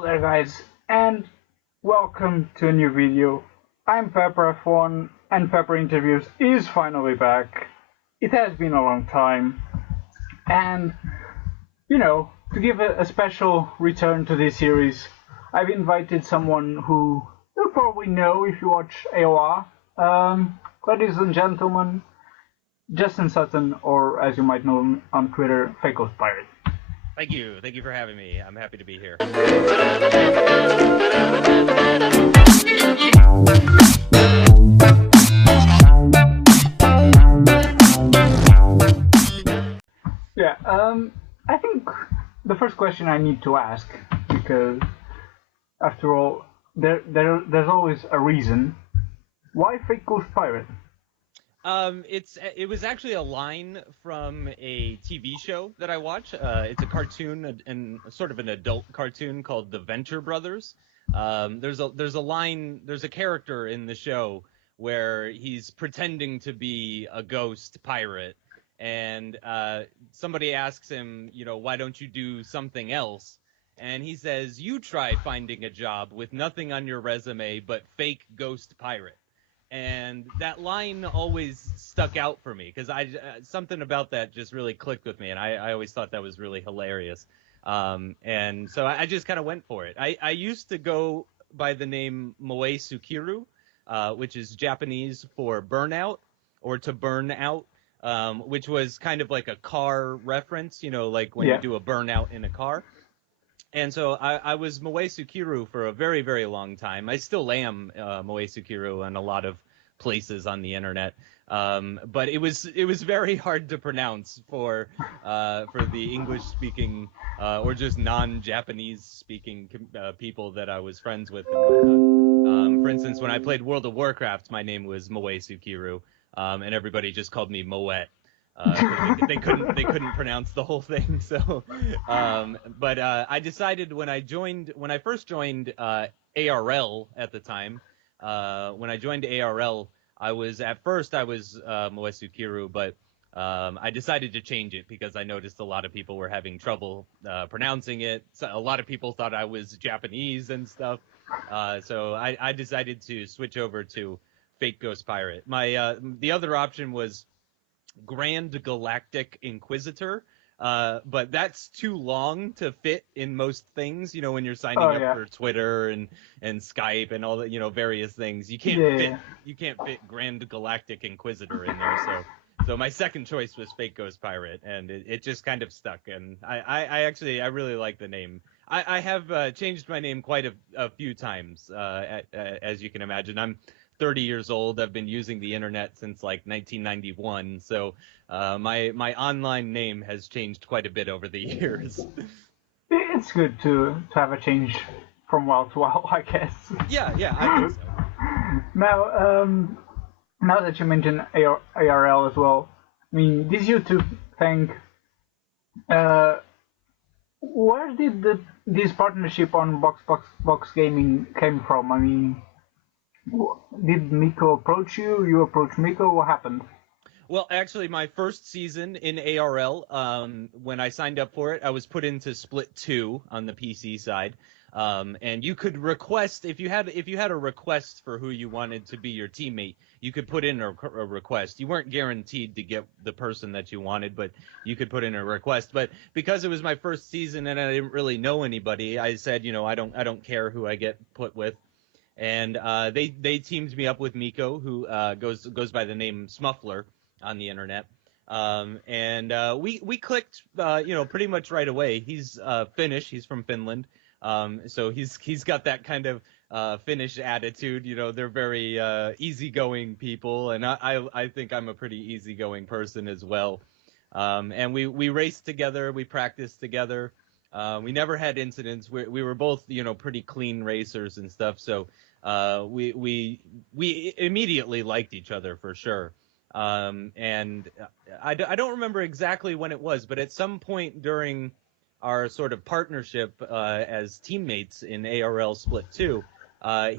Hello there guys, and welcome to a new video. I'm Pepper F1, and Pepper Interviews is finally back. It has been a long time, and to give a special return to this series, I've invited someone who you'll probably know if you watch AOR. Ladies and gentlemen, Justin Sutton, or as you might know him on Twitter, FakeGhostPirate. Thank you. Thank you for having me. I'm happy to be here. Yeah, I think the first question I need to ask, because after all, there's always a reason. Why FakeGhostPirate? It was actually a line from a TV show that I watch. It's a cartoon and sort of an adult cartoon called The Venture Brothers. There's a character in the show where he's pretending to be a ghost pirate, and somebody asks him, why don't you do something else? And he says, you try finding a job with nothing on your resume but fake ghost pirate. And that line always stuck out for me because something about that just really clicked with me, and I always thought that was really hilarious. And so I just kind of went for it. I used to go by the name Moe Sukiru, which is Japanese for burnout or to burn out, which was kind of like a car reference, like when you do a burnout in a car. And so I was Moe Sukiru for a very, very long time. I still am Moe Sukiru in a lot of places on the internet. But it was very hard to pronounce for the English speaking or just non-Japanese speaking people that I was friends with and whatnot. For instance, when I played World of Warcraft, my name was Moe Sukiru, and everybody just called me Moet. They couldn't pronounce the whole thing. So, but I decided when I first joined ARL at the time. When I joined ARL, I was Moe Sukiru, but I decided to change it because I noticed a lot of people were having trouble pronouncing it. So a lot of people thought I was Japanese and stuff. So I decided to switch over to FakeGhostPirate. The other option was Grand Galactic Inquisitor, but that's too long to fit in most things. When you're signing up for Twitter and Skype and all the various things, you can't fit Grand Galactic Inquisitor in there. So my second choice was FakeGhostPirate, and it just kind of stuck. And I really like the name. I have changed my name quite a few times, as you can imagine. I'm 30 years old. I've been using the internet since like 1991, so my online name has changed quite a bit over the years. It's good to have a change from while to while, I guess. Yeah, I think so. Now that you mentioned ARL as well, I mean, this YouTube thing, where did this partnership on Box Gaming came from? I mean, did Miko approach you? You approached Miko? What happened? Well, actually, my first season in ARL, when I signed up for it, I was put into Split 2 on the PC side, and you could request if you had a request for who you wanted to be your teammate, you could put in a request. You weren't guaranteed to get the person that you wanted, but you could put in a request. But because it was my first season and I didn't really know anybody, I said, I don't care who I get put with. And they teamed me up with Miko, who goes by the name Smuffler on the internet, and we clicked, pretty much right away. He's Finnish. He's from Finland, so he's got that kind of Finnish attitude. They're very easygoing people, and I think I'm a pretty easygoing person as well. And we raced together. We practiced together. We never had incidents. We were both, pretty clean racers and stuff. So we immediately liked each other for sure. And I don't remember exactly when it was, but at some point during our sort of partnership as teammates in ARL Split 2,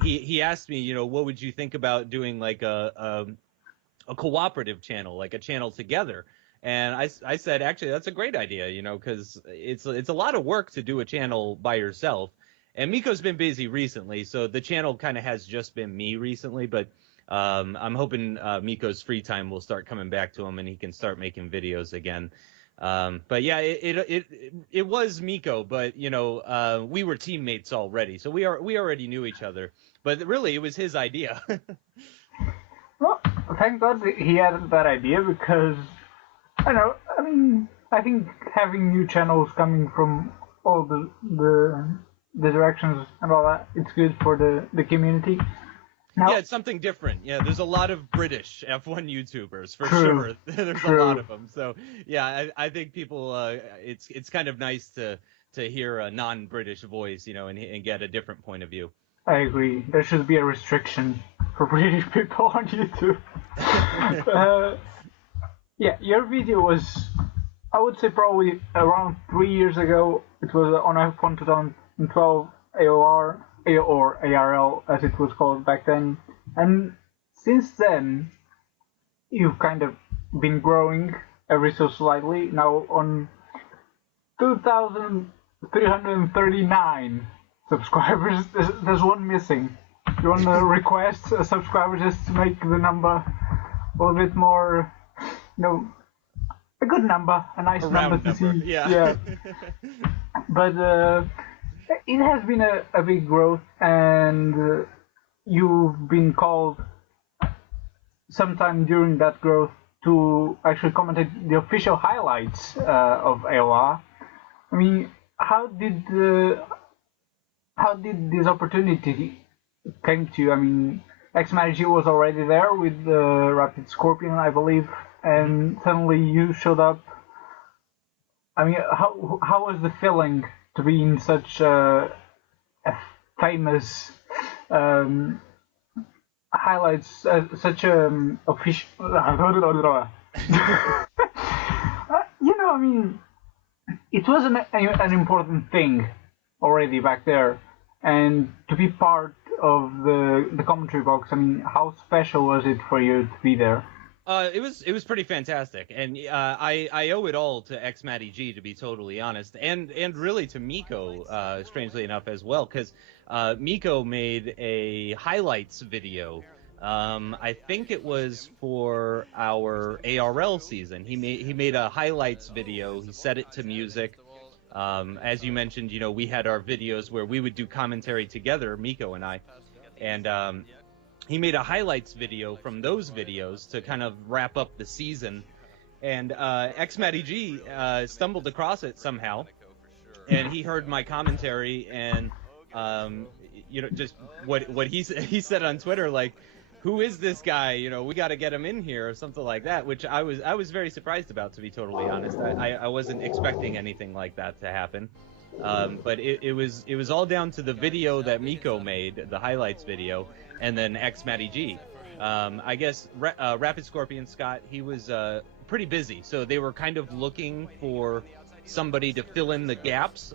he asked me, what would you think about doing like a cooperative channel, like a channel together? And I said, actually, that's a great idea, because it's a lot of work to do a channel by yourself. And Miko's been busy recently, so the channel kind of has just been me recently, but I'm hoping Miko's free time will start coming back to him and he can start making videos again. But yeah, it was Miko, but you know, we were teammates already, so we already knew each other. But really, it was his idea. Well, thank God he had that idea because I don't know. I mean, I think having new channels coming from all the directions and all that, it's good for the community. Now, Yeah, it's something different. Yeah, there's a lot of British F1 YouTubers for True, sure. There's true. a lot of them. So yeah, I think people, it's kind of nice to hear a non-British voice, you know, and get a different point of view. I agree. There should be a restriction for British people on YouTube. Yeah, your video was, I would say, probably around 3 years ago. It was on F1 2012 AOR, or ARL as it was called back then. And since then, you've kind of been growing ever so slightly. Now on 2,339 subscribers, there's one missing. You want to request a subscriber just to make the number a little bit more, you know, a good number, a nice number to see. Yeah. But it has been a big growth, and you've been called sometime during that growth to actually commentate the official highlights of AOR. I mean, how did this opportunity came to you? I mean, XMAG was already there with Rapid Scorpion, I believe, and suddenly you showed up. I mean, how was the feeling to be in such a famous highlights, such official? You know, I mean, it was an important thing already back there, and to be part of the commentary box. I mean, how special was it for you to be there? It was pretty fantastic, and I owe it all to XMattyG, to be totally honest, and really to Miko, strangely enough as well, because Miko made a highlights video. I think it was for our ARL season. He made a highlights video. He set it to music. As you mentioned, you know, we had our videos where we would do commentary together, Miko and I, and he made a highlights video from those videos to kind of wrap up the season. And XMattyG stumbled across it somehow, and he heard my commentary, and you know, just what he said on Twitter, like, who is this guy? You know, we got to get him in here, or something like that, which I was very surprised about, to be totally honest. I wasn't expecting anything like that to happen. But it was all down to the video that Miko made, the highlights video, and then XMattyG. I guess Rapid Scorpion Scott, he was pretty busy, so they were kind of looking for somebody to fill in the gaps.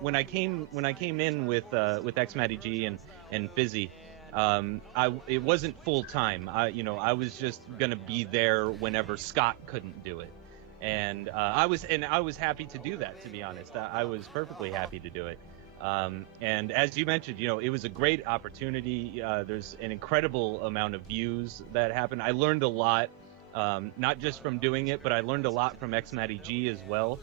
When I came in with XMattyG and Fizzy, it wasn't full time. I was just gonna be there whenever Scott couldn't do it. And I was happy to do that, to be honest. I was perfectly happy to do it. And as you mentioned, you know, it was a great opportunity. There's an incredible amount of views that happened. I learned a lot, not just from doing it, but I learned a lot from XMattyG as well.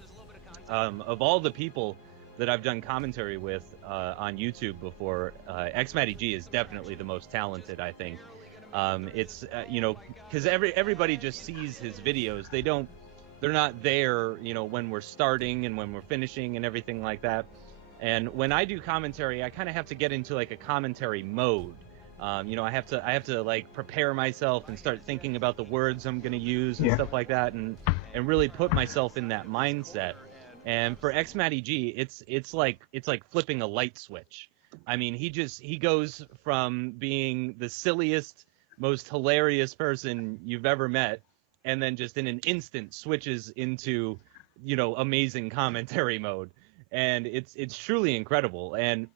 Of all the people that I've done commentary with on YouTube before, XMattyG is definitely the most talented, I think. It's you know, because everybody just sees his videos. They're not there, you know, when we're starting and when we're finishing and everything like that. And when I do commentary, I kind of have to get into like a commentary mode. You know, I have to like prepare myself and start thinking about the words I'm going to use and stuff like that, and really put myself in that mindset. And for XMattyG, it's like flipping a light switch. I mean, he goes from being the silliest, most hilarious person you've ever met, and then just in an instant switches into, you know, amazing commentary mode. And it's truly incredible. And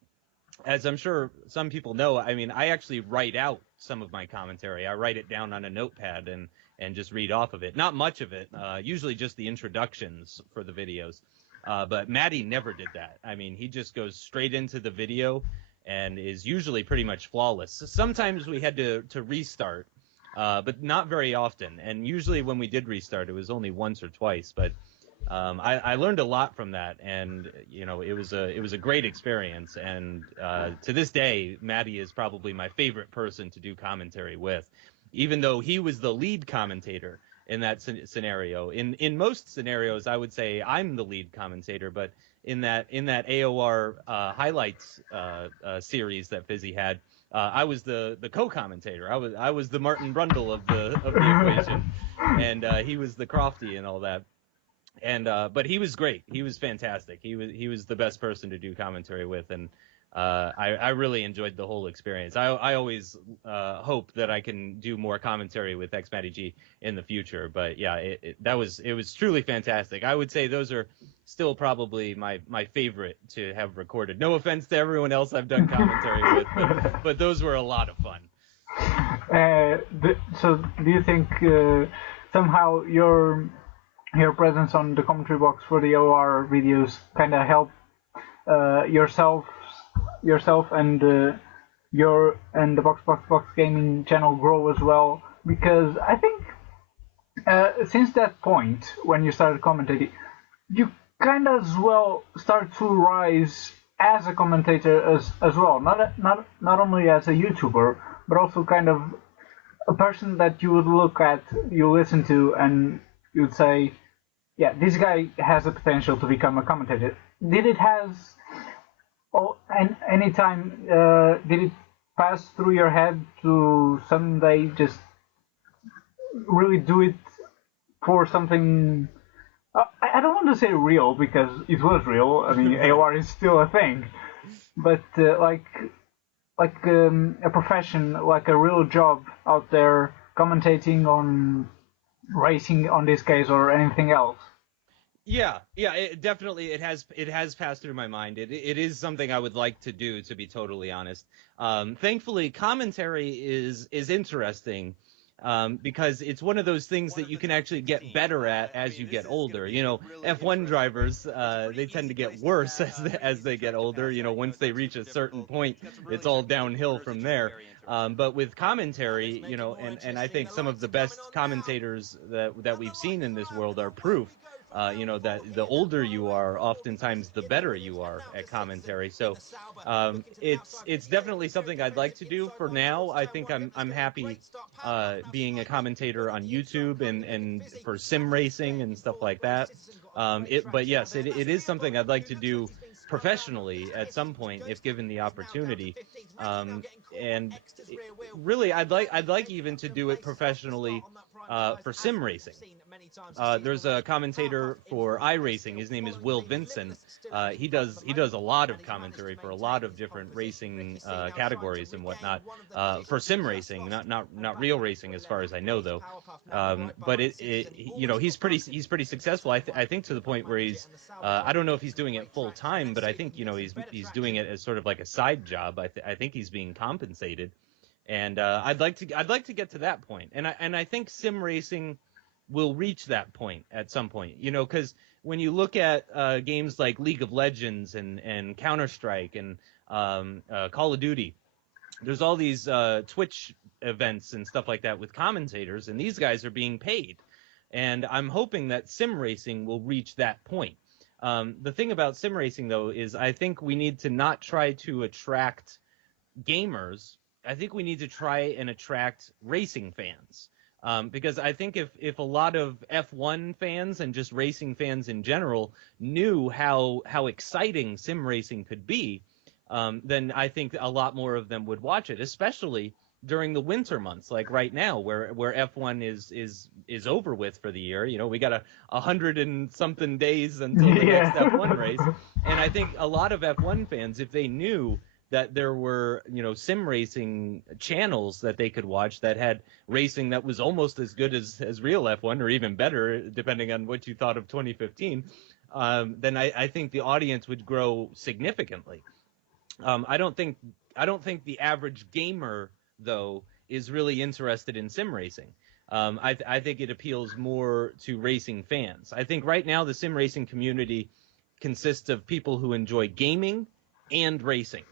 as I'm sure some people know, I mean, I actually write out some of my commentary. I write it down on a notepad and just read off of it. Not much of it, usually just the introductions for the videos. But Matty never did that. I mean, he just goes straight into the video and is usually pretty much flawless. Sometimes we had to restart, but not very often. And usually when we did restart, it was only once or twice. But I learned a lot from that, and it was a great experience. And to this day, Matty is probably my favorite person to do commentary with, even though he was the lead commentator in that scenario. In most scenarios, I would say I'm the lead commentator, but in that AOR highlights series that Fizzy had, I was the co-commentator. I was the Martin Brundle of the equation, and he was the Crofty and all that. And but he was great. He was fantastic. He was the best person to do commentary with, and I really enjoyed the whole experience. I always hope that I can do more commentary with XMattyG in the future. But yeah, it was truly fantastic. I would say those are still probably my favorite to have recorded. No offense to everyone else I've done commentary with, but those were a lot of fun. So do you think somehow your presence on the commentary box for the OR videos kind of helped yourself and the Box Gaming channel grow as well? Because I think since that point when you started commentating, you kind of as well start to rise as a commentator as well, not only as a YouTuber, but also kind of a person that you would look at, you listen to, and you'd say, yeah, this guy has the potential to become a commentator. Did it any time did it pass through your head to someday just really do it for something? I don't want to say real, because it was real. I mean, AOR is still a thing, but like a profession, like a real job out there, commentating on racing, on this case, or anything else. Yeah, definitely it has passed through my mind. It is something I would like to do, to be totally honest. Thankfully, commentary is interesting. Because it's one of those things that you can actually get better at as you get older. F1 drivers, they tend to get worse as they get older. Once they reach a certain point, it's all downhill from there. But with commentary, and I think some of the best commentators that we've seen in this world are proof. That the older you are, oftentimes the better you are at commentary. So it's definitely something I'd like to do. For now, I think I'm happy being a commentator on YouTube and for sim racing and stuff like that. But yes, it is something I'd like to do professionally at some point if given the opportunity. And really, I'd like even to do it professionally for sim racing. There's a commentator for iRacing. His name is Will Vinson. He does a lot of commentary for a lot of different racing categories and whatnot. For sim racing, not real racing as far as I know, though. But he's pretty successful. I think to the point where he's I don't know if he's doing it full time, but I think he's doing it as sort of like a side job. I think he's being compensated, and I'd like to get to that point. And I think sim racing will reach that point at some point, because when you look at games like League of Legends and Counter-Strike and Call of Duty, there's all these Twitch events and stuff like that with commentators, and these guys are being paid. And I'm hoping that sim racing will reach that point. The thing about sim racing, though, is I think we need to not try to attract gamers. I think we need to try and attract racing fans. Because I think if a lot of F1 fans and just racing fans in general knew how exciting sim racing could be, then I think a lot more of them would watch it, especially during the winter months, like right now, where F1 is over with for the year. We got 100 and something days until the next F1 race, and I think a lot of F1 fans, if they knew that there were, sim racing channels that they could watch that had racing that was almost as good as real F1, or even better, depending on what you thought of 2015, then I think the audience would grow significantly. I don't think the average gamer, though, is really interested in sim racing. I think it appeals more to racing fans. I think right now the sim racing community consists of people who enjoy gaming and racing.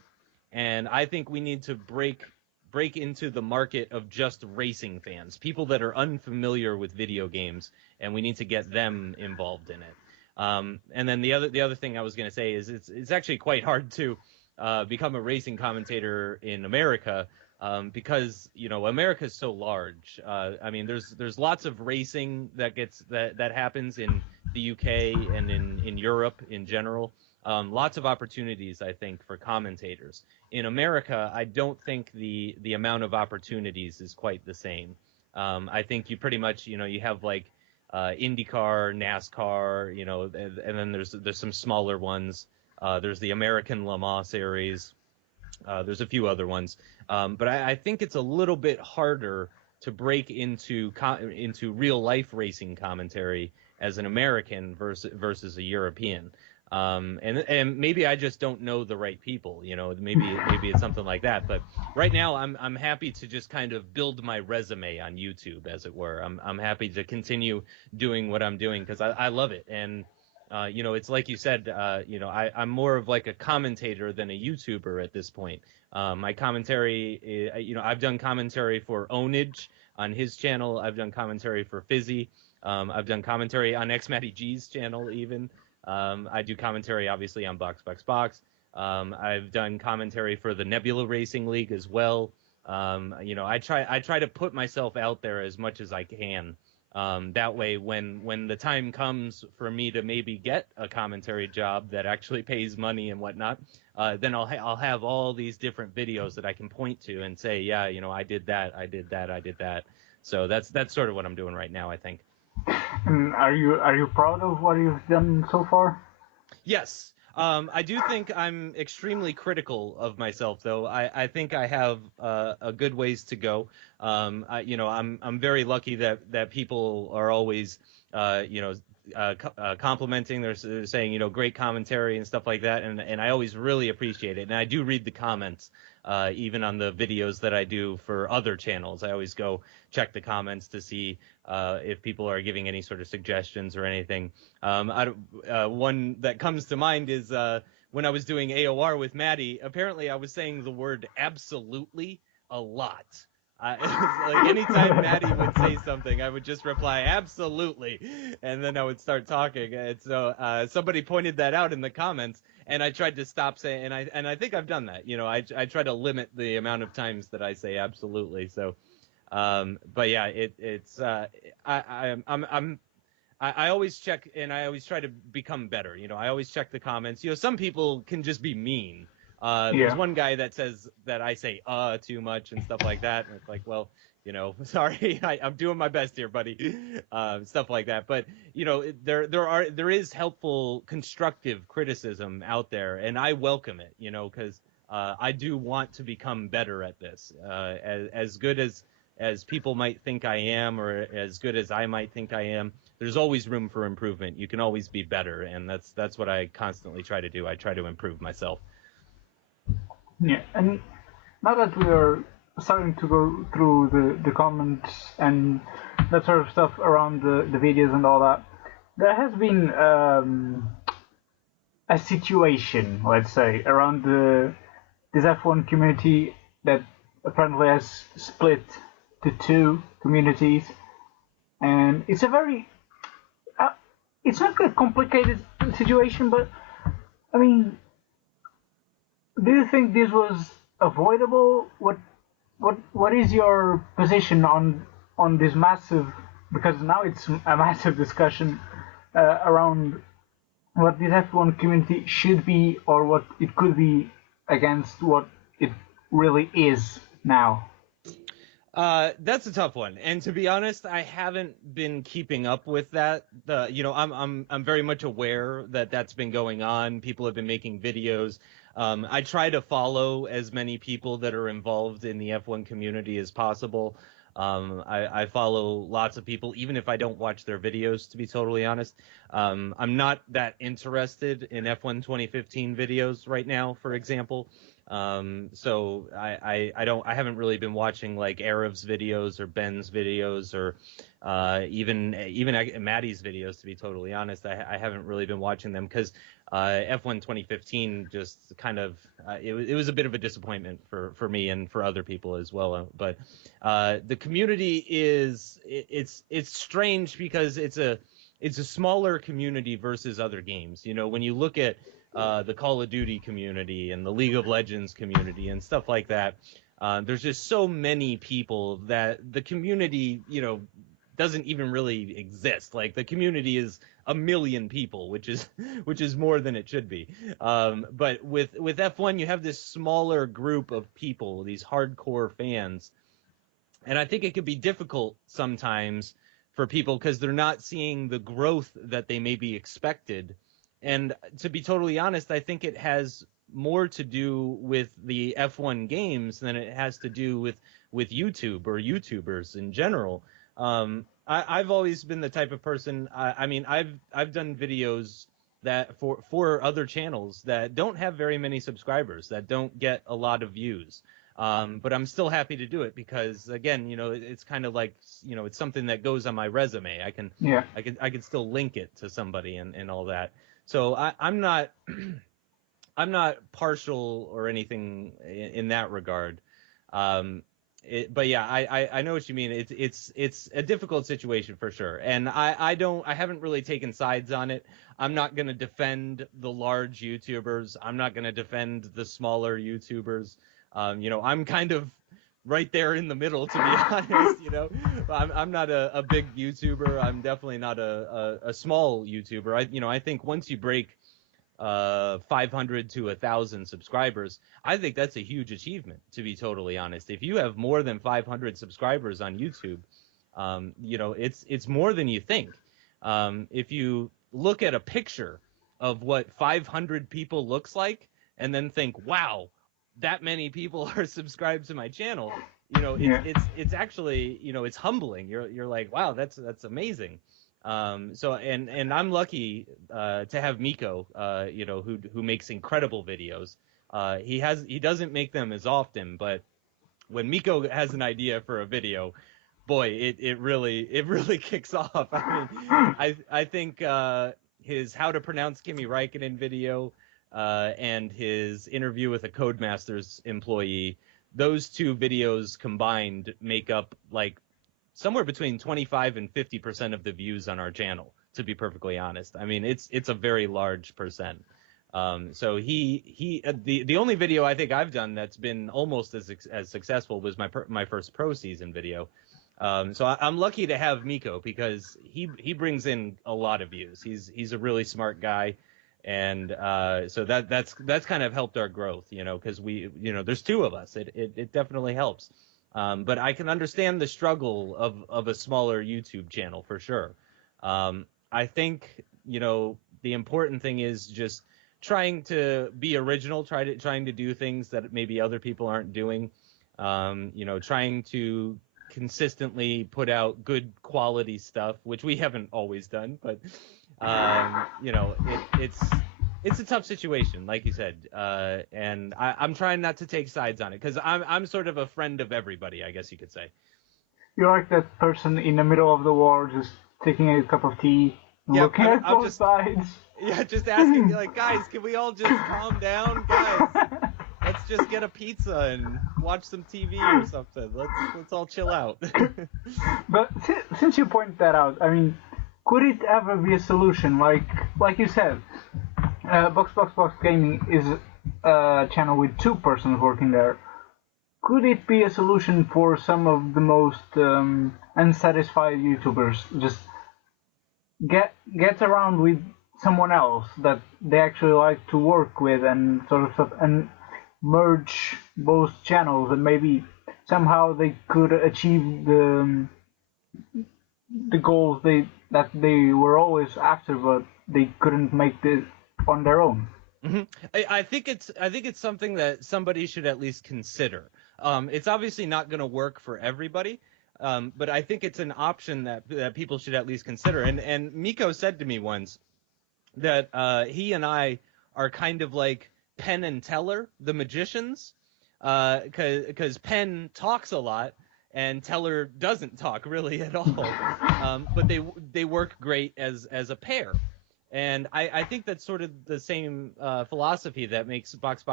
And I think we need to break into the market of just racing fans, people that are unfamiliar with video games, and we need to get them involved in it. And then the other thing I was going to say is it's actually quite hard to become a racing commentator in America, because America is so large. I mean, there's lots of racing that happens in the UK and in Europe in general. Lots of opportunities, I think, for commentators. In America, I don't think the amount of opportunities is quite the same. I think you pretty much, you have like IndyCar, NASCAR, and then there's some smaller ones. There's the American Le Mans series. There's a few other ones. But I think it's a little bit harder to break into real life racing commentary as an American versus a European. And maybe I just don't know the right people, maybe it's something like that. But right now I'm happy to just kind of build my resume on YouTube, as it were. I'm happy to continue doing what I'm doing because I love it. And it's like you said, I'm more of like a commentator than a YouTuber at this point. My commentary, I've done commentary for Ownage on his channel. I've done commentary for Fizzy. I've done commentary on Xmatty G's channel even. I do commentary, obviously, on Box. I've done commentary for the Nebula Racing League as well. I try to put myself out there as much as I can. That way, when the time comes for me to maybe get a commentary job that actually pays money and whatnot, then I'll have all these different videos that I can point to and say, yeah, I did that. So that's sort of what I'm doing right now, I think. And are you proud of what you've done so far? Yes. I do think I'm extremely critical of myself, though. I think I have a good ways to go. I'm very lucky that people are always complimenting. They're saying great commentary and stuff like that, and I always really appreciate it. And I do read the comments, even on the videos that I do for other channels. I always go check the comments to see if people are giving any sort of suggestions or anything. One that comes to mind is when I was doing AOR with Maddie. Apparently, I was saying the word absolutely a lot. Like anytime Maddie would say something, I would just reply absolutely, and then I would start talking. And so somebody pointed that out in the comments, and I tried to stop saying. And I think I've done that. I try to limit the amount of times that I say absolutely. So, but yeah, I always check, and I always try to become better. I always check the comments. Some people can just be mean. There's one guy that says that I say too much and stuff like that, and it's like, well, sorry, I'm doing my best here, buddy. Stuff like that. But there is helpful, constructive criticism out there, and I welcome it. Because I do want to become better at this. As good as people might think I am, or as good as I might think I am, there's always room for improvement. You can always be better, and that's what I constantly try to do. I try to improve myself. Yeah, and now that we are starting to go through the comments and that sort of stuff around the videos and all that, there has been a situation, let's say, around this F1 community that apparently has split to two communities, and it's a very it's not a complicated situation, but I mean, do you think this was avoidable? What is your position on this massive? Because now it's a massive discussion around what this F1 community should be, or what it could be, against what it really is now. That's a tough one, and to be honest, I haven't been keeping up with that. I'm very much aware that that's been going on. People have been making videos. I try to follow as many people that are involved in the F1 community as possible. I follow lots of people, even if I don't watch their videos, to be totally honest. I'm not that interested in F1 2015 videos right now, for example. So I haven't really been watching like Arev's videos or Ben's videos or even Maddie's videos, to be totally honest. I haven't really been watching them because F1 2015 just kind of it was a bit of a disappointment for me and for other people as well. But the community it's strange because it's a smaller community versus other games. You know, when you look at the Call of Duty community and the League of Legends community and stuff like that, there's just so many people that the community, you know, doesn't even really exist. Like the community is 1 million people, which is more than it should be. But with F1, you have this smaller group of people, these hardcore fans, and I think it could be difficult sometimes for people because they're not seeing the growth that they maybe expected. And to be totally honest, I think it has more to do with the F1 games than it has to do with YouTube or YouTubers in general. I've always been the type of person. I mean, I've done videos that for other channels that don't have very many subscribers, that don't get a lot of views. But I'm still happy to do it because, again, you know, it's kind of like, you know, it's something that goes on my resume. I can still link it to somebody and all that. So I'm not I'm not partial or anything in that regard. But yeah, I know what you mean. It's a difficult situation for sure. And I haven't really taken sides on it. I'm not going to defend the large YouTubers. I'm not going to defend the smaller YouTubers. You know, I'm kind of right there in the middle, to be honest. You know, I'm not a big YouTuber. I'm definitely not a small YouTuber. I think once you break 500 to 1,000 subscribers, I think that's a huge achievement, to be totally honest. If you have more than 500 subscribers on YouTube, you know, it's more than you think. If you look at a picture of what 500 people looks like and then think, wow, that many people are subscribed to my channel, you know, it's actually, you know, it's humbling. You're like, wow, that's amazing. So and I'm lucky to have Miko, you know, who makes incredible videos. He doesn't make them as often, but when Miko has an idea for a video, boy, it really kicks off. I mean, I think his How to Pronounce Kimi Räikkönen video and his interview with a Codemasters employee, those two videos combined make up like somewhere between 25 and 50% of the views on our channel, to be perfectly honest. I mean, it's a very large percent. So the only video I think I've done that's been almost as successful was my first pro season video. So I'm lucky to have Miko because he brings in a lot of views. He's a really smart guy. And so that's kind of helped our growth, you know, because there's two of us. It definitely helps. But I can understand the struggle of a smaller YouTube channel for sure. I think, you know, the important thing is just trying to be original, trying to do things that maybe other people aren't doing. You know, trying to consistently put out good quality stuff, which we haven't always done, but you know, it's a tough situation, like you said, and I'm trying not to take sides on it because I'm sort of a friend of everybody, I guess you could say. You're like that person in the middle of the war, just taking a cup of tea, looking at both sides. Yeah, just asking, like, guys, can we all just calm down, guys? Let's just get a pizza and watch some TV or something. Let's all chill out. But since you point that out, I mean, could it ever be a solution? Like you said, Box Gaming is a channel with 2 persons working there. Could it be a solution for some of the most unsatisfied YouTubers? Just get around with someone else that they actually like to work with and sort of stuff, and merge both channels, and maybe somehow they could achieve the goals that they were always after, but they couldn't make this on their own. Mm-hmm. I think it's something that somebody should at least consider. It's obviously not going to work for everybody, but I think it's an option that people should at least consider. And Miko said to me once that he and I are kind of like Penn and Teller, the magicians, because Penn talks a lot and Teller doesn't talk really at all. But they work great as a pair. And I think that's sort of the same philosophy that makes Box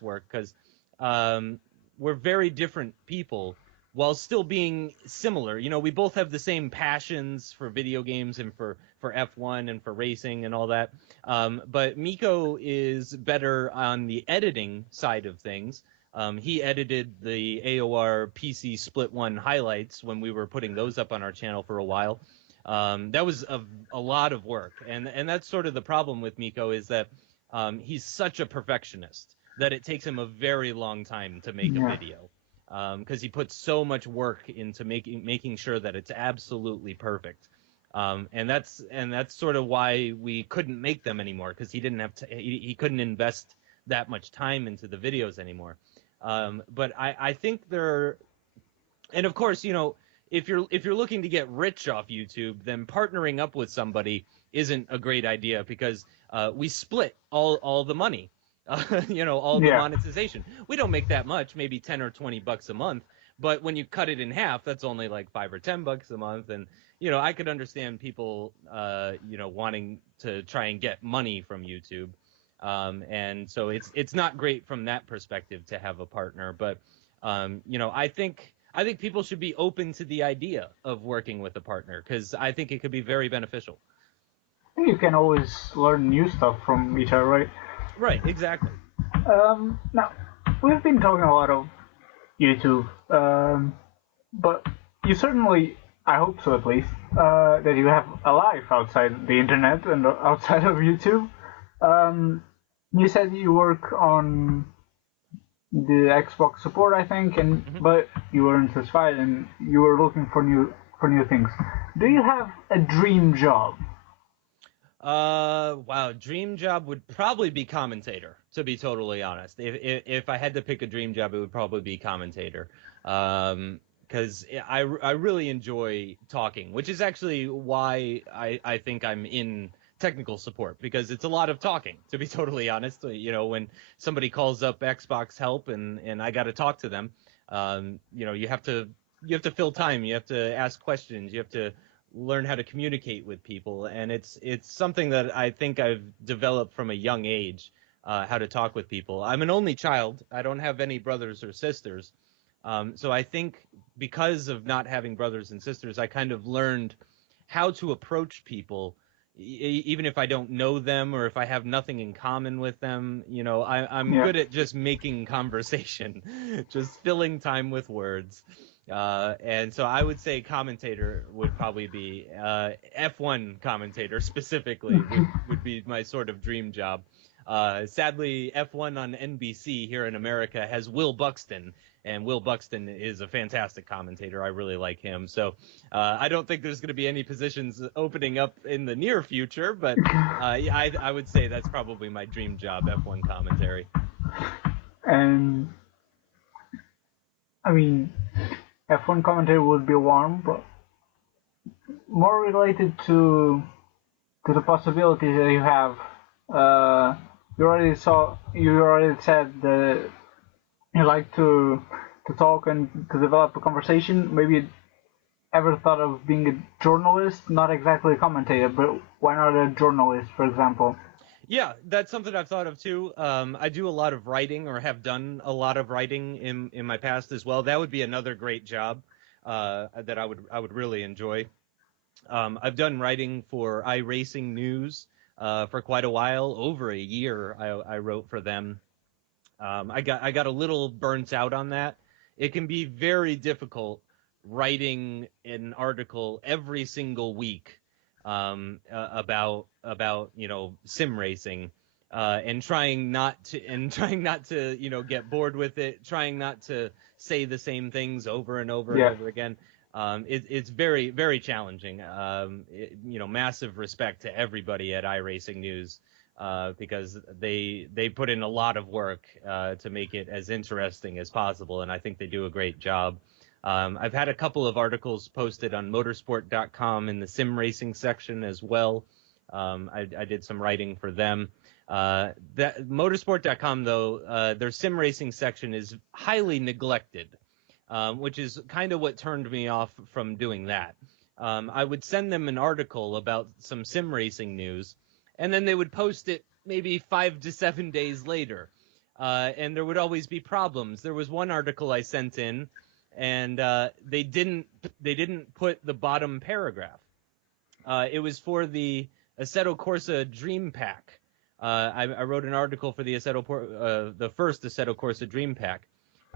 work, because we're very different people while still being similar. You know, we both have the same passions for video games and for F1 and for racing and all that. But Miko is better on the editing side of things. He edited the AOR PC Split 1 highlights when we were putting those up on our channel for a while. That was a lot of work, and that's sort of the problem with Miko, is that he's such a perfectionist that it takes him a very long time to make a video, because he puts so much work into making sure that it's absolutely perfect. And that's sort of why we couldn't make them anymore, because he didn't have to, he couldn't invest that much time into the videos anymore. But I think and of course, you know, if you're looking to get rich off YouTube, then partnering up with somebody isn't a great idea, because we split all the money, you know, all the monetization. We don't make that much, maybe $10 or $20 a month, but when you cut it in half, that's only like $5 or $10 a month. And you know, I could understand people, you know, wanting to try and get money from YouTube, and so it's not great from that perspective to have a partner. But you know, I think people should be open to the idea of working with a partner, because I think it could be very beneficial. You can always learn new stuff from each other, right? Right, exactly. Now, we've been talking a lot of YouTube, but you certainly, I hope so at least, that you have a life outside the internet and outside of YouTube. You said you work on the Xbox support, I think, and but you weren't satisfied and you were looking for new things. Do you have a dream job? Wow, dream job would probably be commentator, to be totally honest. If I had to pick a dream job, it would probably be commentator. Because I really enjoy talking, which is actually why I think I'm in technical support, because it's a lot of talking, to be totally honest. You know, when somebody calls up Xbox help and I got to talk to them, you know, you have to fill time, you have to ask questions, you have to learn how to communicate with people, and it's something that I think I've developed from a young age, how to talk with people. I'm an only child. I don't have any brothers or sisters. So I think because of not having brothers and sisters, I kind of learned how to approach people, even if I don't know them or if I have nothing in common with them. You know, I'm good at just making conversation, just filling time with words. And so I would say commentator would probably be, F1 commentator specifically would be my sort of dream job. Sadly, F1 on NBC here in America has Will Buxton, and Will Buxton is a fantastic commentator. I really like him. So I don't think there's going to be any positions opening up in the near future, but I would say that's probably my dream job, F1 commentary. And I mean, F1 commentary would be warm, but more related to the possibilities that you have. You already said that you like to talk and to develop a conversation. Maybe you ever thought of being a journalist, not exactly a commentator, but why not a journalist, for example? Yeah, that's something I've thought of too. I do a lot of writing, or have done a lot of writing in my past as well. That would be another great job that I would really enjoy. I've done writing for iRacing News for quite a while, over a year. I wrote for them. I got a little burnt out on that. It can be very difficult writing an article every single week about you know, sim racing, and trying not to you know, get bored with it, trying not to say the same things over and over and over again. It's very, very challenging. You know, massive respect to everybody at iRacing News, because they put in a lot of work to make it as interesting as possible, and I think they do a great job. I've had a couple of articles posted on motorsport.com in the sim racing section as well. I did some writing for them. That motorsport.com, though, their sim racing section is highly neglected, which is kind of what turned me off from doing that. I would send them an article about some sim racing news, and then they would post it maybe 5 to 7 days later. And there would always be problems. There was one article I sent in, and they didn't put the bottom paragraph. It was for the Assetto Corsa Dream Pack. I wrote an article for the the first Assetto Corsa Dream Pack,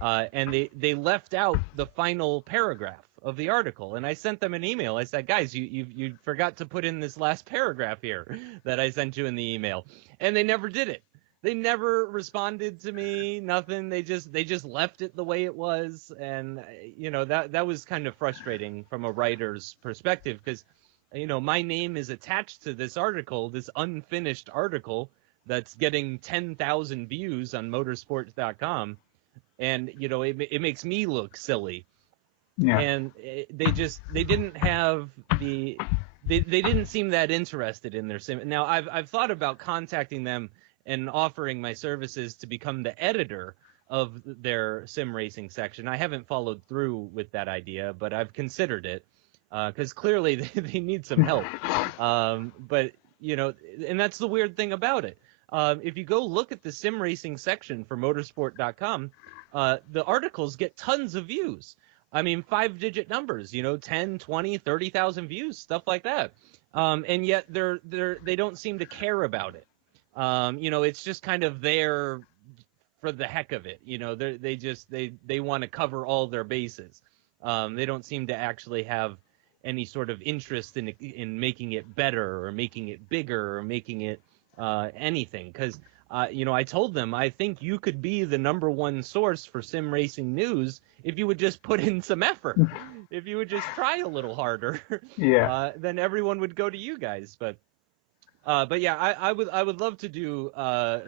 and they left out the final paragraph of the article. And I sent them an email. I said, guys, you forgot to put in this last paragraph here that I sent you in the email, and they never did it. They never responded to me, nothing. They just left it the way it was, and that was kind of frustrating from a writer's perspective, because my name is attached to this article, this unfinished article that's getting 10,000 views on motorsports.com, and it makes me look silly. Yeah. And they didn't seem that interested in their sim. Now I've thought about contacting them and offering my services to become the editor of their sim racing section. I haven't followed through with that idea, but I've considered it, because clearly they need some help. But and that's the weird thing about it. If you go look at the sim racing section for motorsport.com, the articles get tons of views. I mean, 5-digit numbers, 10, 20, 30,000 views, stuff like that. And yet they don't seem to care about it. It's just kind of there for the heck of it. They want to cover all their bases. They don't seem to actually have any sort of interest in making it better or making it bigger or making it anything. Because I told them, I think you could be the #1 source for sim racing news if you would just put in some effort. If you would just try a little harder, yeah. Then everyone would go to you guys. But yeah, I would love to do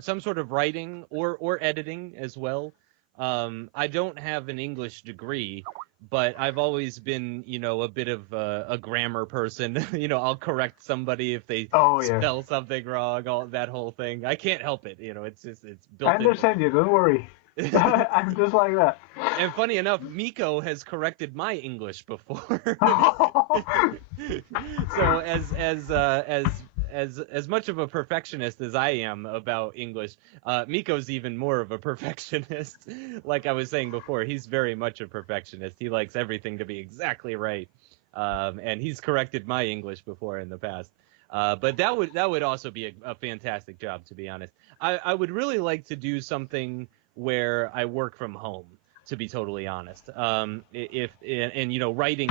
some sort of writing or editing as well. I don't have an English degree, but I've always been, a bit of a grammar person. I'll correct somebody if they spell something wrong, all that whole thing. I can't help it. It's built. I understand you. Don't worry. I'm just like that. And funny enough, Miko has corrected my English before. So as much of a perfectionist as I am about English, Miko's even more of a perfectionist. Like I was saying before, he's very much a perfectionist. He likes everything to be exactly right. And he's corrected my English before in the past. But that would also be a fantastic job, to be honest. I would really like to do something where I work from home, to be totally honest. Writing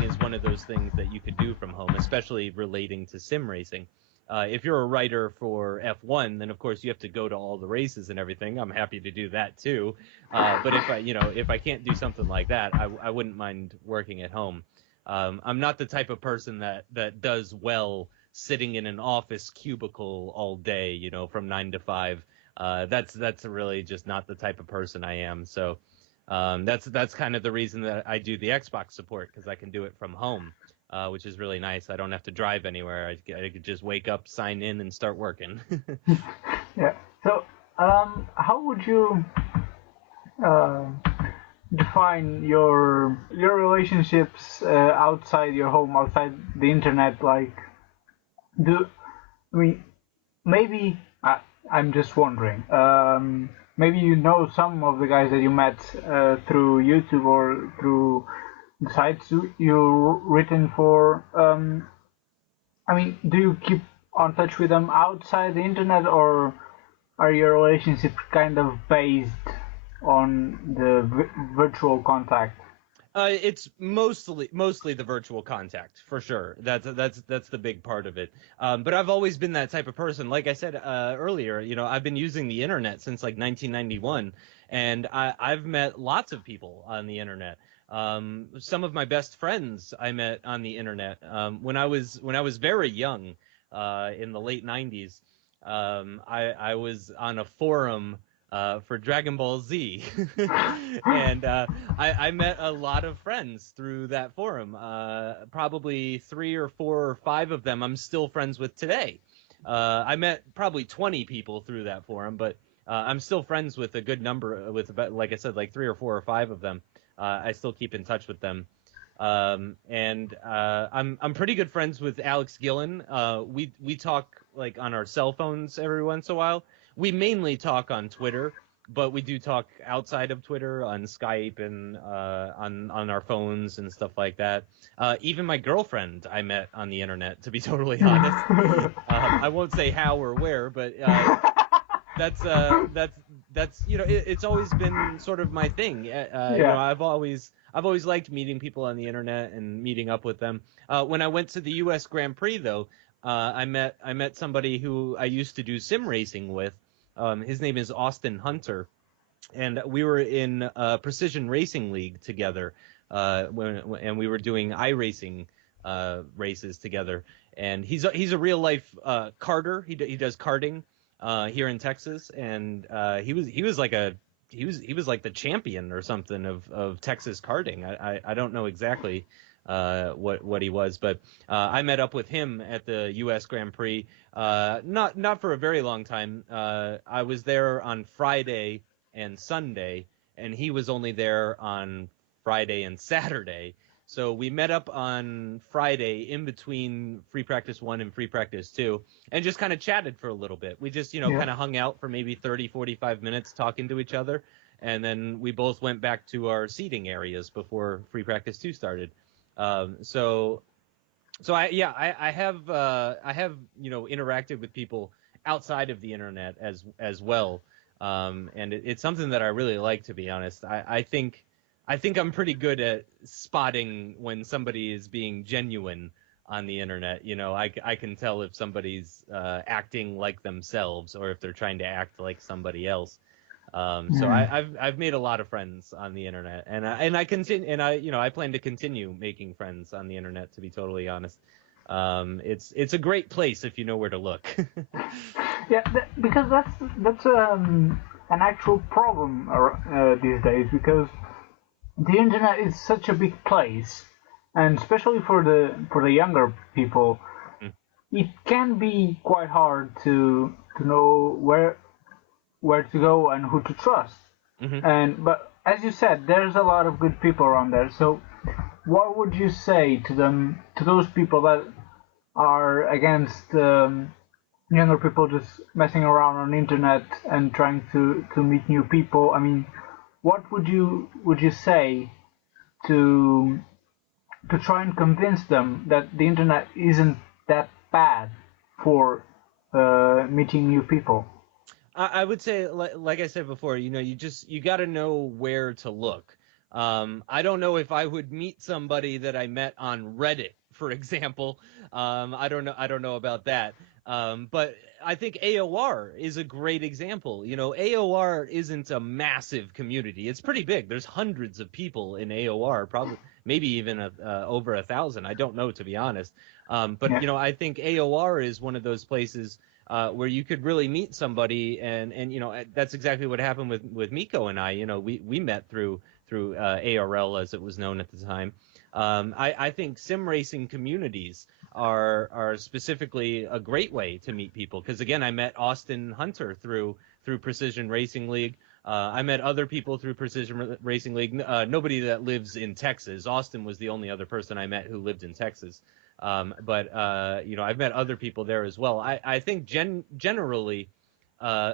is one of those things that you could do from home, especially relating to sim racing. If you're a writer for F1, then of course you have to go to all the races and everything. I'm happy to do that too. But if I can't do something like that, I wouldn't mind working at home. I'm not the type of person that does well sitting in an office cubicle all day, from 9 to 5. That's really just not the type of person I am. So that's kind of the reason that I do the Xbox support, because I can do it from home. Which is really nice. I don't have to drive anywhere. I could just wake up, sign in, and start working. Yeah. So, how would you define your relationships outside your home, outside the internet? Like, maybe I'm just wondering. Maybe some of the guys that you met through YouTube or through the sites you've written for. Do you keep on touch with them outside the internet, or are your relationships kind of based on the virtual contact? It's mostly the virtual contact, for sure. That's the big part of it. But I've always been that type of person. Like I said earlier, I've been using the internet since like 1991, and I've met lots of people on the internet. Some of my best friends I met on the internet. When I was very young, in the late 90s, I was on a forum for Dragon Ball Z, and I met a lot of friends through that forum. Probably 3 or 4 or 5 of them I'm still friends with today. I met probably 20 people through that forum, but I'm still friends with a good number, with about, like I said, like 3 or 4 or 5 of them. I still keep in touch with them. And I'm pretty good friends with Alex Gillen. We talk like on our cell phones every once in a while. We mainly talk on Twitter, but we do talk outside of Twitter on Skype and on our phones and stuff like that. Even my girlfriend I met on the internet, to be totally honest. I won't say how or where, but that's it's always been sort of my thing. I've always liked meeting people on the internet and meeting up with them. When I went to the U.S. Grand Prix, though, I met somebody who I used to do sim racing with. His name is Austin Hunter, and we were in a Precision Racing League together, and we were doing iRacing races together. And he's a real life karter. He does karting here in Texas, and he was like the champion or something of Texas karting. I don't know exactly what he was, but I met up with him at the U.S. Grand Prix. Not for a very long time. I was there on Friday and Sunday, and he was only there on Friday and Saturday. So we met up on Friday in between Free Practice 1 and Free Practice 2 and just kind of chatted for a little bit. We just, kind of hung out for maybe 30, 45 minutes talking to each other. And then we both went back to our seating areas before Free Practice 2 started. So I have interacted with people outside of the internet as well. And it's something that I really like, to be honest. I think I'm pretty good at spotting when somebody is being genuine on the internet. I can tell if somebody's acting like themselves or if they're trying to act like somebody else. So I've made a lot of friends on the internet, and I plan to continue making friends on the internet, to be totally honest. It's a great place if you know where to look. Yeah, because that's an actual problem these days, because the internet is such a big place, and especially for the younger people, it can be quite hard to know where to go and who to trust. But as you said, there's a lot of good people around there. So what would you say to those people that are against younger people just messing around on the internet and trying to meet new people? I mean, what would you say to try and convince them that the internet isn't that bad for meeting new people? I would say, like I said before, you got to know where to look. I don't know if I would meet somebody that I met on Reddit, for example. I don't know about that. But I think AOR is a great example. AOR isn't a massive community. It's pretty big. There's hundreds of people in AOR, probably maybe even over 1,000. I don't know, to be honest. But I think AOR is one of those places where you could really meet somebody, and that's exactly what happened with Miko and I. We met through ARL, as it was known at the time. I think sim racing communities are specifically a great way to meet people, because again, I met Austin Hunter through Precision Racing League. I met other people through Precision Racing League. Nobody that lives in Texas. Austin was the only other person I met who lived in Texas. But I've met other people there as well. I think generally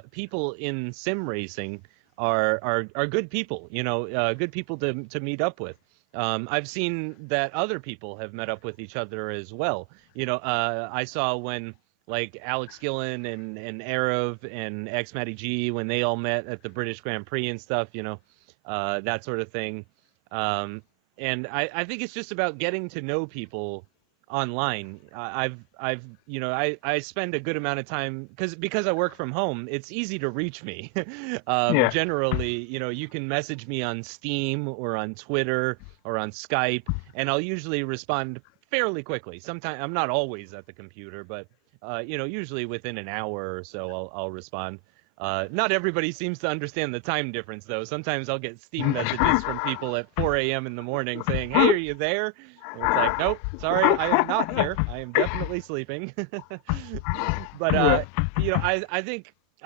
people in sim racing are good people. Good people to meet up with. I've seen that other people have met up with each other as well. I saw when like Alex Gillen and Arav and X Matty G, when they all met at the British Grand Prix and stuff, that sort of thing. And I think it's just about getting to know people online. I spend a good amount of time because I work from home. It's easy to reach me. Generally, you can message me on Steam or on Twitter or on Skype, and I'll usually respond fairly quickly. Sometimes I'm not always at the computer, but usually within an hour or so I'll respond. Not everybody seems to understand the time difference, though. Sometimes I'll get Steam messages from people at 4 a.m. in the morning saying, "Hey, are you there?" And it's like, "Nope, sorry, I am not here. I am definitely sleeping." But I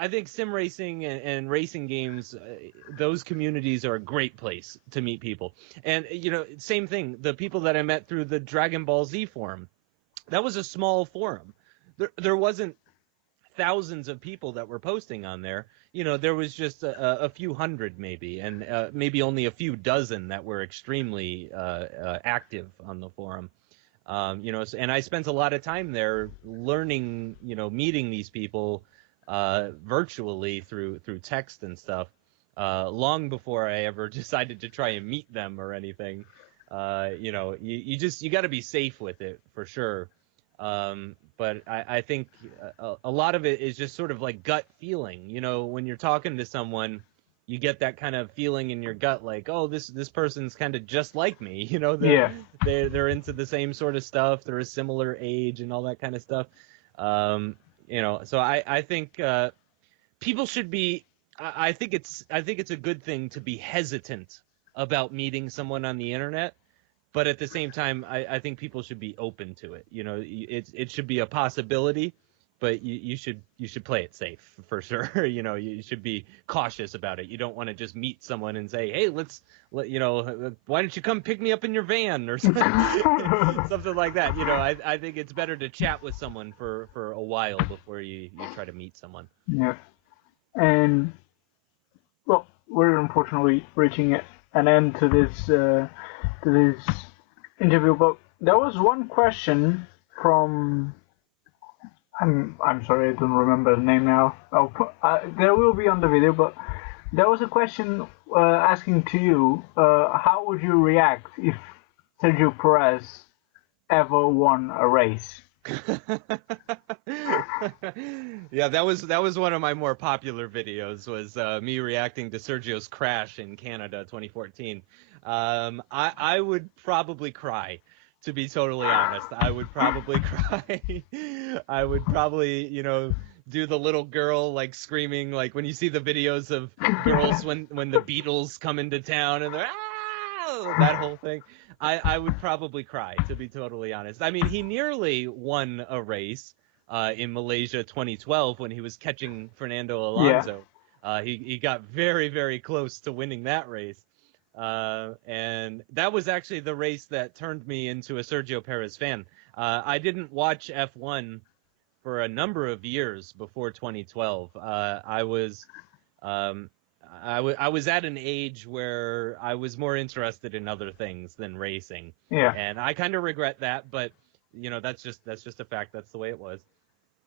think sim racing and racing games, those communities are a great place to meet people. And same thing. The people that I met through the Dragon Ball Z forum, that was a small forum. There wasn't thousands of people that were posting on there, there was just a few hundred maybe, and maybe only a few dozen that were extremely active on the forum. And I spent a lot of time there learning, meeting these people virtually through text and stuff, long before I ever decided to try and meet them or anything. You got to be safe with it for sure. But I think a lot of it is just sort of like gut feeling. When you're talking to someone, you get that kind of feeling in your gut, like, oh, this person's kind of just like me. They're into the same sort of stuff. They're a similar age and all that kind of stuff. So I think people should be. I think it's a good thing to be hesitant about meeting someone on the internet. But at the same time, I think people should be open to it. It should be a possibility, but you should play it safe for sure. You should be cautious about it. You don't want to just meet someone and say, hey, why don't you come pick me up in your van or something, something like that. I think it's better to chat with someone for a while before you try to meet someone. Yeah, and well, we're unfortunately reaching an end to this interview, but there was one question from I'm sorry, I don't remember the name now. There will be on the video, but there was a question asking to you, how would you react if Sergio Perez ever won a race? Yeah, that was one of my more popular videos, was me reacting to Sergio's crash in Canada 2014. I would probably cry, to be totally honest. I would probably cry. I would probably, do the little girl like screaming, like when you see the videos of girls when the Beatles come into town and they're that whole thing. I would probably cry, to be totally honest. I mean, he nearly won a race in Malaysia 2012 when he was catching Fernando Alonso. Yeah. He got very, very close to winning that race. And that was actually the race that turned me into a Sergio Perez fan. I didn't watch F1 for a number of years before 2012. I was at an age where I was more interested in other things than racing. Yeah. And I kind of regret that, but that's just a fact. That's the way it was.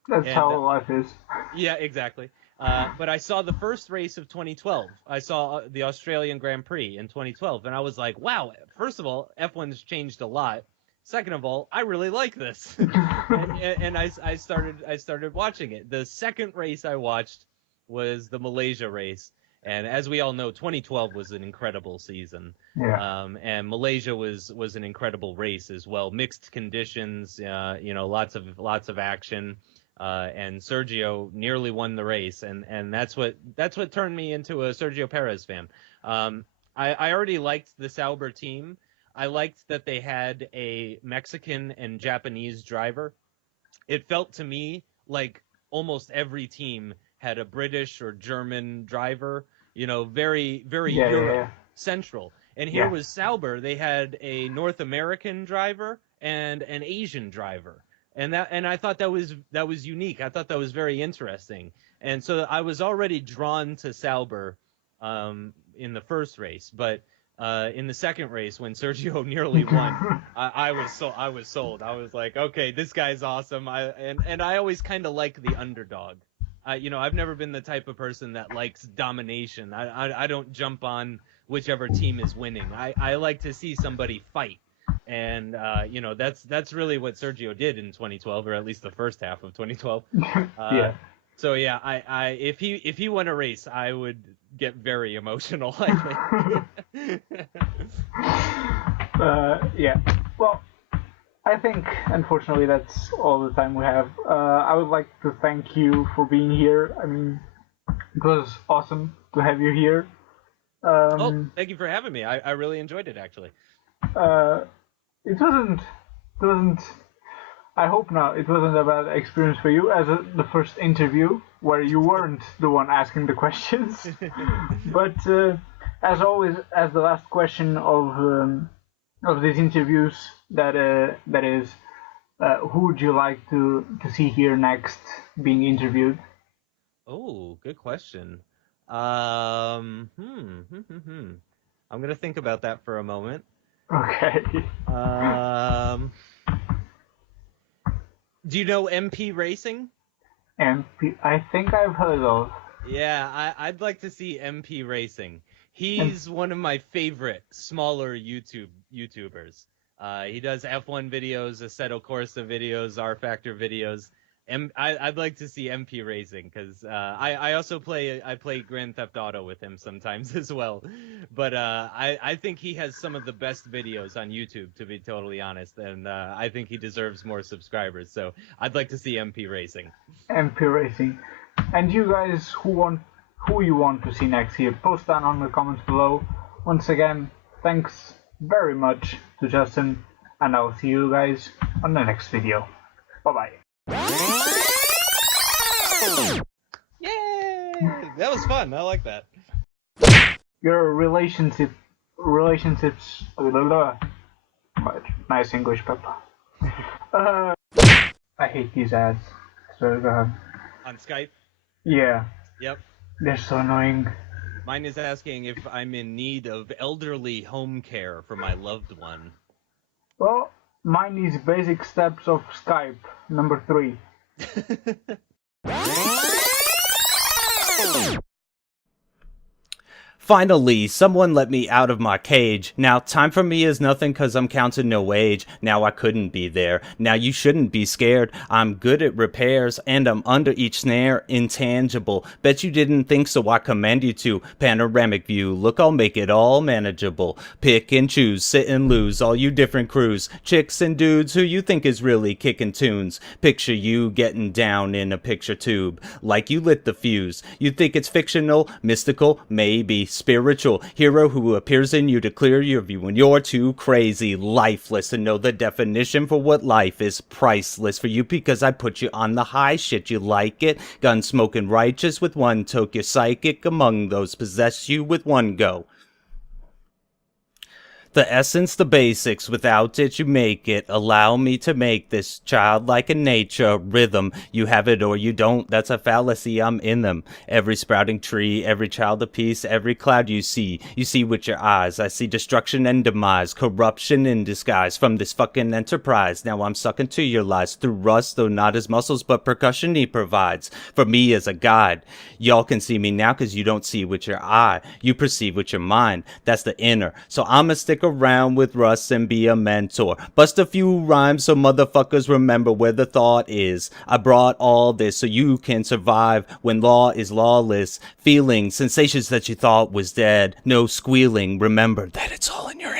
That's how life is. Yeah, exactly. But I saw the first race of 2012. I saw the Australian Grand Prix in 2012, and I was like, wow, first of all, F1's changed a lot. Second of all, I really like this. and I started watching it. The second race I watched was the Malaysia race. And as we all know, 2012 was an incredible season. Yeah. And Malaysia was an incredible race as well. Mixed conditions, lots of action. And Sergio nearly won the race, and that's what turned me into a Sergio Perez fan. I already liked the Sauber team. I liked that they had a Mexican and Japanese driver. It felt to me like almost every team had a British or German driver, very, very Europe central. And here was Sauber. They had a North American driver and an Asian driver. And I thought that was unique. I thought that was very interesting. And so I was already drawn to Sauber in the first race, but in the second race when Sergio nearly won, I was sold. I was like, okay, this guy's awesome. And I always kind of like the underdog. I've never been the type of person that likes domination. I don't jump on whichever team is winning. I like to see somebody fight. And that's really what Sergio did in 2012, or at least the first half of 2012. So yeah, if he won a race, I would get very emotional, I think. Well, I think unfortunately that's all the time we have. I would like to thank you for being here. I mean, it was awesome to have you here. Thank you for having me. I really enjoyed it, actually. It wasn't. I hope not. It wasn't a bad experience for you as the first interview where you weren't the one asking the questions. But as always, as the last question of these interviews, that is, Who would you like to see here next being interviewed? Oh, good question. I'm gonna think about that for a moment. Okay. Do you know MP Racing? I think I've heard of. Yeah, I'd like to see MP Racing. And He's one of my favorite smaller YouTubers. He does F1 videos, Assetto Corsa videos, R Factor videos. I'd like to see MP Racing because I also play Grand Theft Auto with him sometimes as well. But I think he has some of the best videos on YouTube, to be totally honest, and I think he deserves more subscribers. So I'd like to see MP Racing. MP Racing. And you guys who you want to see next here, post down on the comments below. Once again, thanks very much to Justin, and I'll see you guys on the next video. Bye bye. Yay! That was fun. I like that. Your relationships. Blah, blah, blah. Nice English, Peppa. I hate these ads. So go ahead. On Skype? Yeah. Yep. They're so annoying. Mine is asking if I'm in need of elderly home care for my loved one. Well, mine is basic steps of Skype, number 3. Finally, someone let me out of my cage. Now, time for me is nothing cause I'm counting no age. Now I couldn't be there. Now you shouldn't be scared. I'm good at repairs and I'm under each snare. Intangible. Bet you didn't think so, I commend you to. Panoramic view. Look, I'll make it all manageable. Pick and choose, sit and lose, all you different crews. Chicks and dudes who you think is really kicking tunes. Picture you getting down in a picture tube. Like you lit the fuse. You think it's fictional, mystical, maybe. Spiritual hero who appears in you to clear your view when you're too crazy, lifeless, to know the definition for what life is. Priceless for you because I put you on the high shit. You like it? Gun smoking righteous with one toke. You're psychic among those possess you with one go. The essence, the basics, without it you make it. Allow me to make this childlike in nature rhythm. You have it or you don't, that's a fallacy, I'm in them. Every sprouting tree, every child of peace, every cloud you see with your eyes. I see destruction and demise, corruption in disguise from this fucking enterprise. Now I'm sucking to your lies through rust, though not as muscles, but percussion he provides for me as a guide. Y'all can see me now cause you don't see with your eye, you perceive with your mind, that's the inner. So I'ma stick around with Russ and be a mentor. Bust a few rhymes so motherfuckers remember where the thought is. I brought all this so you can survive when law is lawless. Feeling sensations that you thought was dead. No squealing. Remember that it's all in your